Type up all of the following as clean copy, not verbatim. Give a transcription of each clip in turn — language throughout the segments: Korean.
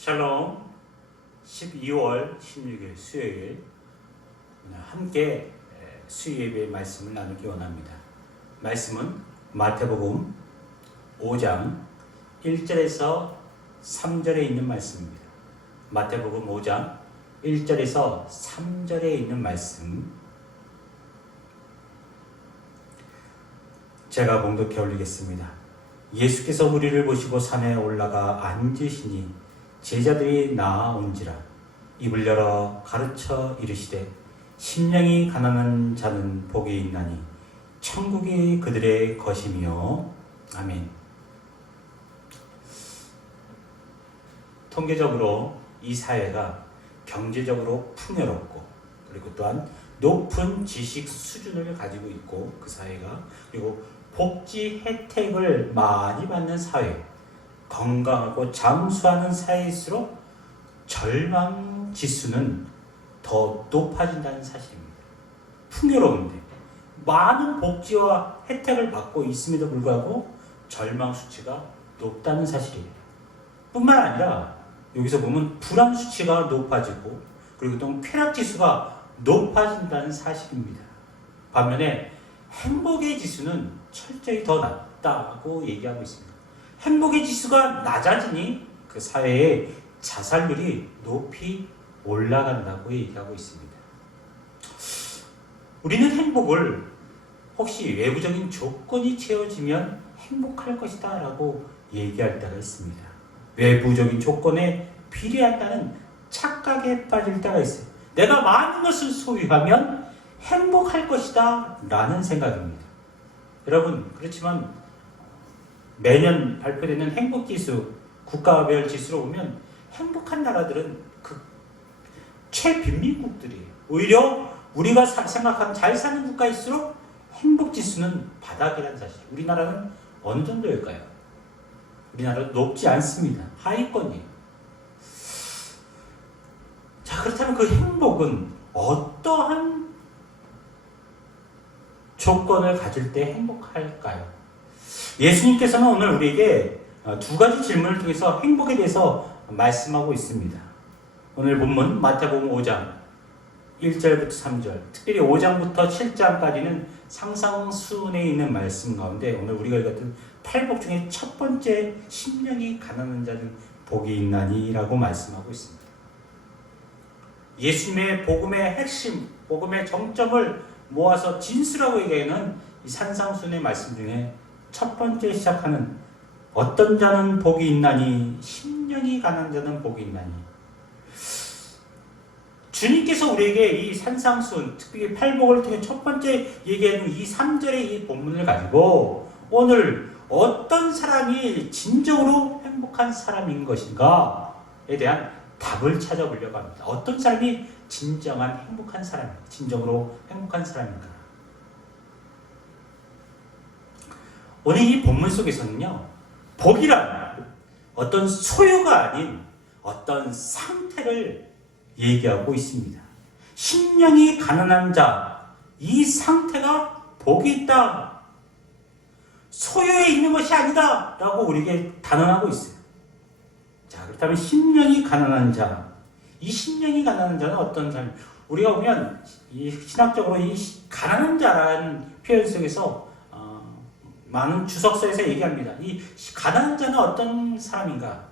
샬롬. 12월 16일 수요일 함께 수요예배의 말씀을 나누기 원합니다. 말씀은 마태복음 5장 1절에서 3절에 있는 말씀입니다. 마태복음 5장 1절에서 3절에 있는 말씀 제가 봉독해 올리겠습니다. 예수께서 우리를 보시고 산에 올라가 앉으시니 제자들이 나아온지라 입을 열어 가르쳐 이르시되 심령이 가난한 자는 복이 있나니 천국이 그들의 것이며. 아멘. 통계적으로 이 사회가 경제적으로 풍요롭고 그리고 또한 높은 지식 수준을 가지고 있고 그 사회가 그리고 복지 혜택을 많이 받는 사회, 건강하고 장수하는 사회일수록 절망 지수는 더 높아진다는 사실입니다. 풍요로운데 많은 복지와 혜택을 받고 있음에도 불구하고 절망 수치가 높다는 사실이에요. 뿐만 아니라 여기서 보면 불안 수치가 높아지고 그리고 또 쾌락 지수가 높아진다는 사실입니다. 반면에 행복의 지수는 철저히 더 낮다고 얘기하고 있습니다. 행복의 지수가 낮아지니 그 사회의 자살률이 높이 올라간다고 얘기하고 있습니다. 우리는 행복을 혹시 외부적인 조건이 채워지면 행복할 것이다 라고 얘기할 때가 있습니다. 외부적인 조건에 비례한다는 착각에 빠질 때가 있어요. 내가 많은 것을 소유하면 행복할 것이다 라는 생각입니다. 여러분, 그렇지만 매년 발표되는 행복지수, 국가별 지수로 보면 행복한 나라들은 그 최빈민국들이에요. 오히려 우리가 생각하는 잘 사는 국가일수록 행복지수는 바닥이라는 사실. 우리나라는 어느 정도일까요? 우리나라는 높지 않습니다. 하위권이에요. 자, 그렇다면 그 행복은 어떠한 조건을 가질 때 행복할까요? 예수님께서는 오늘 우리에게 두 가지 질문을 통해서 행복에 대해서 말씀하고 있습니다. 오늘 본문 마태복음 5장 1절부터 3절, 특별히 5장부터 7장까지는 상상순에 있는 말씀 가운데 오늘 우리가 읽었던 8복 중에 첫 번째 심령이 가난한 자는 복이 있나니 라고 말씀하고 있습니다. 예수님의 복음의 핵심, 복음의 정점을 모아서 진수라고 얘기하는 이 산상순의 말씀 중에 첫 번째 시작하는 어떤 자는 복이 있나니 심령이 가난한 자는 복이 있나니. 주님께서 우리에게 이 산상순, 특히 팔복을 통해 첫 번째 얘기하는 이 3절의 이 본문을 가지고 오늘 어떤 사람이 진정으로 행복한 사람인 것인가에 대한 답을 찾아보려고 합니다. 어떤 사람이 진정한 행복한 사람인가? 진정으로 행복한 사람인가? 오늘 이 본문 속에서는요, 복이란 어떤 소유가 아닌 어떤 상태를 얘기하고 있습니다. 심령이 가난한 자, 이 상태가 복이 있다. 소유에 있는 것이 아니다. 라고 우리에게 단언하고 있어요. 자, 그렇다면 심령이 가난한 자, 이 심령이 가난한 자는 어떤 사람? 우리가 보면 이 신학적으로 이 가난한 자라는 표현 속에서 많은 주석서에서 얘기합니다. 이 가난한 자는 어떤 사람인가?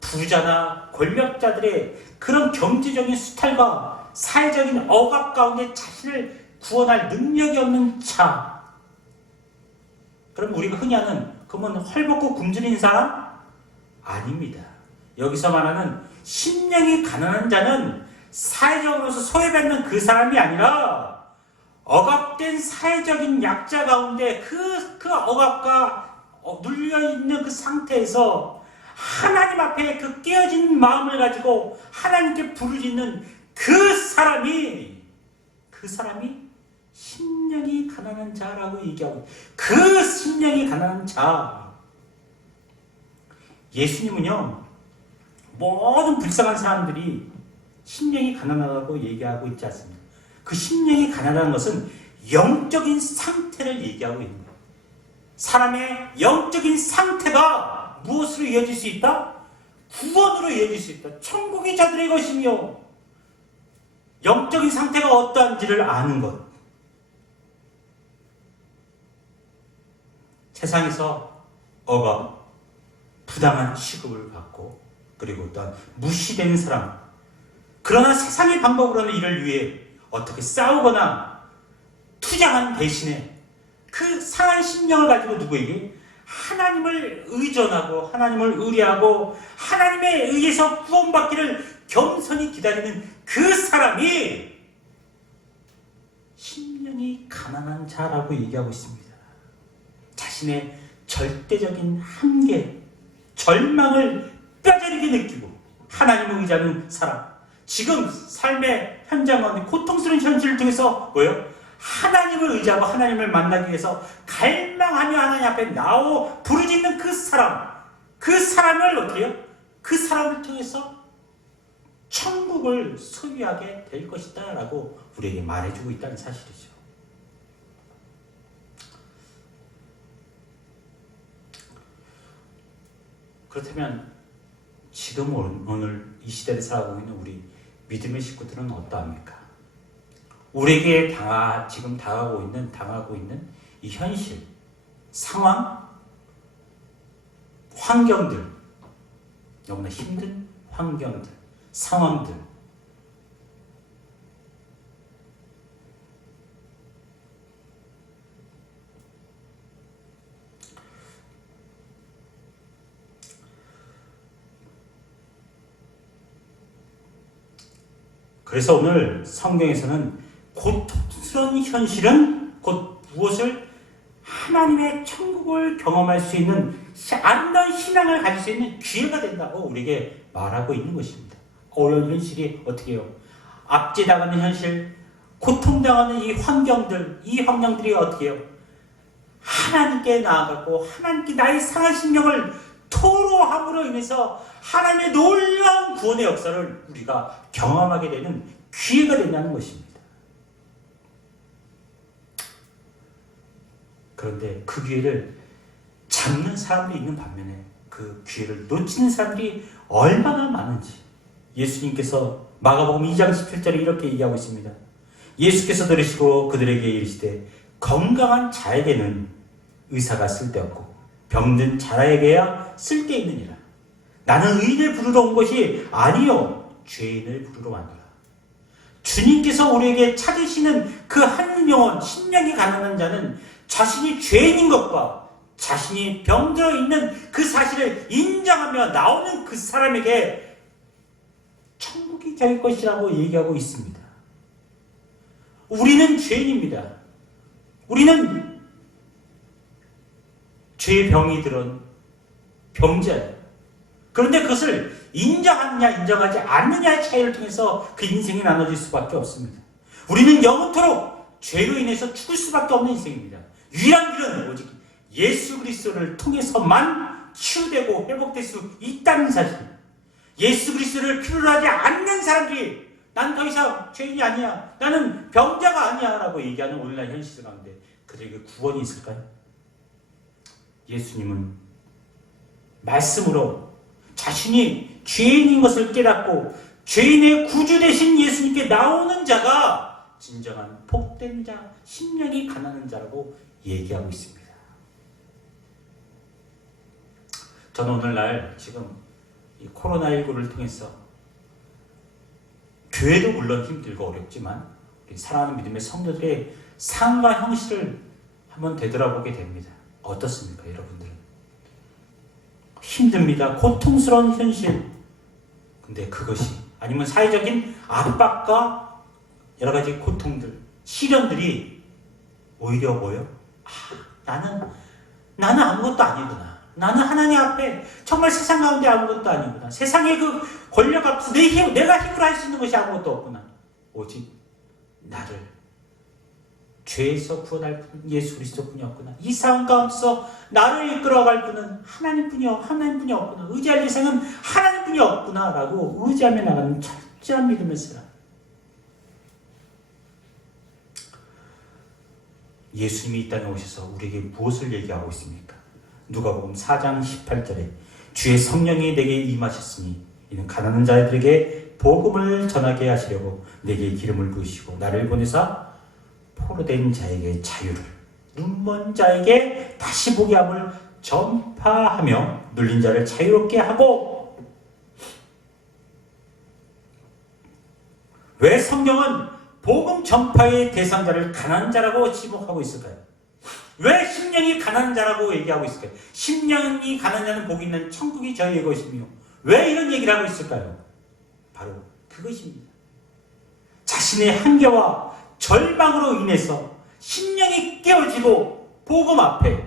부자나 권력자들의 그런 경제적인 수탈과 사회적인 억압 가운데 자신을 구원할 능력이 없는 자. 그럼 우리가 흔히 하는 그러면 헐벗고 굶주린 사람? 아닙니다. 여기서 말하는 심령이 가난한 자는 사회적으로서 소외받는 그 사람이 아니라 억압된 사회적인 약자 가운데 그 억압과 눌려있는 그 상태에서 하나님 앞에 그 깨어진 마음을 가지고 하나님께 부르짖는 그 사람이 심령이 가난한 자라고 얘기하고, 그 심령이 가난한 자. 예수님은요, 모든 불쌍한 사람들이 심령이 가난하다고 얘기하고 있지 않습니다. 그 심령이 가난한 것은 영적인 상태를 얘기하고 있는 거예요. 사람의 영적인 상태가 무엇으로 이어질 수 있다? 구원으로 이어질 수 있다. 천국이 저들의 것이며 영적인 상태가 어떠한지를 아는 것. 세상에서 억압, 부당한 취급을 받고 그리고 또한 무시되는 사람. 그러나 세상의 방법으로는 이를 위해 어떻게 싸우거나 투쟁한 대신에 그 상한 심령을 가지고 누구에게 하나님을 의존하고 하나님을 의뢰하고 하나님에 의해서 구원받기를 겸손히 기다리는 그 사람이 심령이 가난한 자라고 얘기하고 있습니다. 자신의 절대적인 한계, 절망을 뼈저리게 느끼고 하나님을 의지하는 사람. 지금 삶의 현장 가운데 고통스러운 현실을 통해서 뭐예요? 하나님을 의지하고 하나님을 만나기 위해서 갈망하며 하나님 앞에 나오 부르짖는 그 사람. 그 사람을 어떻게 해요? 그 사람을 통해서 천국을 소유하게 될 것이다 라고 우리에게 말해주고 있다는 사실이죠. 그렇다면 지금 오늘 이 시대를 살아가고 있는 우리 믿음의 식구들은 어떠합니까? 우리에게 지금 당하고 있는 이 현실, 상황, 환경들, 너무나 힘든 환경들, 상황들, 그래서 오늘 성경에서는 고통스러운 현실은 곧 무엇을 하나님의 천국을 경험할 수 있는 아름다운 신앙을 가질 수 있는 기회가 된다고 우리에게 말하고 있는 것입니다. 어려운 현실이 어떻게 해요? 압제당하는 현실, 고통당하는 이 환경들이 어떻게 해요? 하나님께 나아가고 하나님께 나의 상한 심령을 토로함으로 인해서 하나님의 놀라운 구원의 역사를 우리가 경험하게 되는 기회가 된다는 것입니다. 그런데 그 기회를 잡는 사람들이 있는 반면에 그 기회를 놓치는 사람들이 얼마나 많은지 예수님께서 마가복음 2장 17절에 이렇게 얘기하고 있습니다. 예수께서 들으시고 그들에게 이르시되 건강한 자에게는 의사가 쓸데없고 병든 자에게야 쓸데있느니라. 나는 의인을 부르러 온 것이 아니요 죄인을 부르러 왔노라. 주님께서 우리에게 찾으시는 그 한 영혼, 심령이 가난한 자는 자신이 죄인인 것과 자신이 병들어 있는 그 사실을 인정하며 나오는 그 사람에게 천국이 될 것이라고 얘기하고 있습니다. 우리는 죄인입니다. 우리는 죄의 병이 들은 병자예요. 그런데 그것을 인정하느냐 인정하지 않느냐의 차이를 통해서 그 인생이 나눠질 수밖에 없습니다. 우리는 영원토록 죄로 인해서 죽을 수밖에 없는 인생입니다. 유일한 길은 오직 예수 그리스도를 통해서만 치유되고 회복될 수 있다는 사실. 예수 그리스도를 필요로 하지 않는 사람들이 난 더 이상 죄인이 아니야, 나는 병자가 아니야 라고 얘기하는 오늘날 현실 가운데 그들에게 구원이 있을까요? 예수님은 말씀으로 자신이 죄인인 것을 깨닫고 죄인의 구주 되신 예수님께 나오는 자가 진정한 복된 자, 심령이 가난한 자라고 얘기하고 있습니다. 저는 오늘날 지금 이 코로나19를 통해서 교회도 물론 힘들고 어렵지만 우리 사랑하는 믿음의 성도들의 삶과 형식을 한번 되돌아보게 됩니다. 어떻습니까, 여러분들은? 힘듭니다. 고통스러운 현실. 근데 그것이 아니면 사회적인 압박과 여러 가지 고통들, 시련들이 오히려 뭐예요? 나는 아무것도 아니구나. 나는 하나님 앞에 정말 세상 가운데 아무것도 아니구나. 세상의 그 권력 앞에서 내가 힘으로 할 수 있는 것이 아무것도 없구나. 오직 나를 죄에서 구원할 분은 예수 그리스도뿐이 없구나. 이 상황 가운데서 나를 이끌어갈 분은 하나님뿐이 없구나. 의지할 대상은 하나님뿐이 없구나 라고 의지하며 나가는 철저한 믿음의 사람. 예수님이 이 땅에 오셔서 우리에게 무엇을 얘기하고 있습니까? 누가복음 4장 18절에 주의 성령이 내게 임하셨으니 이는 가난한 자들에게 복음을 전하게 하시려고 내게 기름을 부으시고 나를 보내사 포로된 자에게 자유를 눈먼 자에게 다시 보게 함을 전파하며 눌린 자를 자유롭게 하고. 왜 성경은 복음 전파의 대상자를 가난한 자라고 지목하고 있을까요? 왜 심령이 가난한 자라고 얘기하고 있을까요? 심령이 가난한 자는 복이 있는 천국이 저희의 것이며 왜 이런 얘기를 하고 있을까요? 바로 그것입니다. 자신의 한계와 절망으로 인해서 심령이 깨어지고 복음 앞에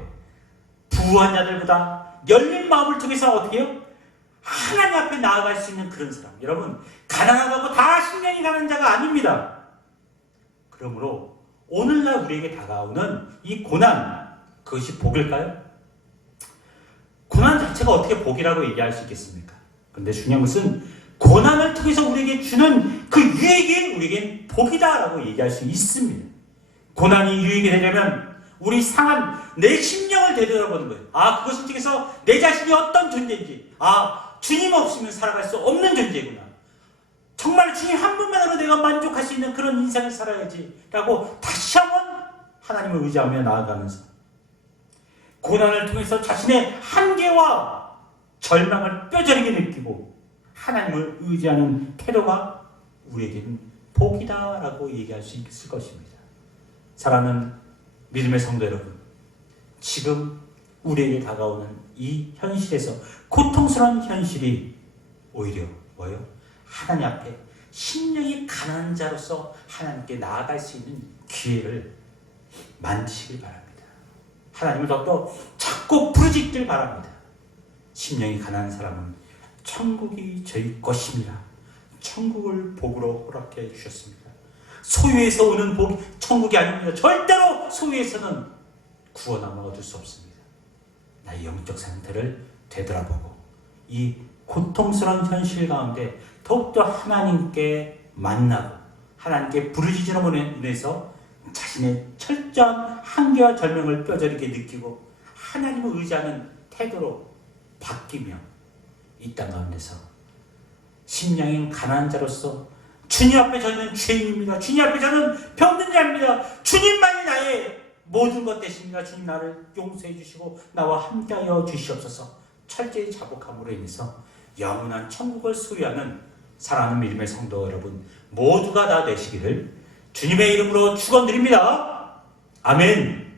부한 자들보다 열린 마음을 통해서 어떻게 해요? 하나님 앞에 나아갈 수 있는 그런 사람. 여러분, 가난하다고 다 심령이 가난한 자가 아닙니다. 그러므로 오늘날 우리에게 다가오는 이 고난, 그것이 복일까요? 고난 자체가 어떻게 복이라고 얘기할 수 있겠습니까? 그런데 중요한 것은 고난을 통해서 우리에게 주는 그 유익이 우리에겐 복이다라고 얘기할 수 있습니다. 고난이 유익이 되려면 우리 상한 내 심령을 되돌아보는 거예요. 아, 그것을 통해서 내 자신이 어떤 존재인지, 아, 주님 없으면 살아갈 수 없는 존재구나. 정말 주님 한 분만으로 내가 만족할 수 있는 그런 인생을 살아야지 라고 다시 한번 하나님을 의지하며 나아가면서 고난을 통해서 자신의 한계와 절망을 뼈저리게 느끼고 하나님을 의지하는 태도가 우리에게는 복이다라고 얘기할 수 있을 것입니다. 사랑하는 믿음의 성도 여러분, 지금 우리에게 다가오는 이 현실에서 고통스러운 현실이 오히려 뭐예요? 하나님 앞에 심령이 가난한 자로서 하나님께 나아갈 수 있는 기회를 만드시길 바랍니다. 하나님을 더욱더 찾고 부르짖길 바랍니다. 심령이 가난한 사람은 천국이 저희 것입니다. 천국을 복으로 허락해 주셨습니다. 소유에서 오는 복이 천국이 아닙니다. 절대로 소유에서는 구원함을 얻을 수 없습니다. 나의 영적 상태를 되돌아보고 이 고통스러운 현실 가운데 더욱더 하나님께 만나고 하나님께 부르짖으로 인해서 자신의 철저한 한계와 절명을 뼈저리게 느끼고 하나님을 의지하는 태도로 바뀌며 이 땅 가운데서 심령인 가난한 자로서 주님 앞에 저는 죄인입니다. 주님 앞에 저는 병든 자입니다. 주님만이 나의 모든 것 되십니다. 주님 나를 용서해 주시고 나와 함께하여 주시옵소서. 철저히 자복함으로 인해서 영원한 천국을 소유하는 사랑하는 믿음의 성도 여러분 모두가 다 되시기를 주님의 이름으로 축원드립니다. 아멘.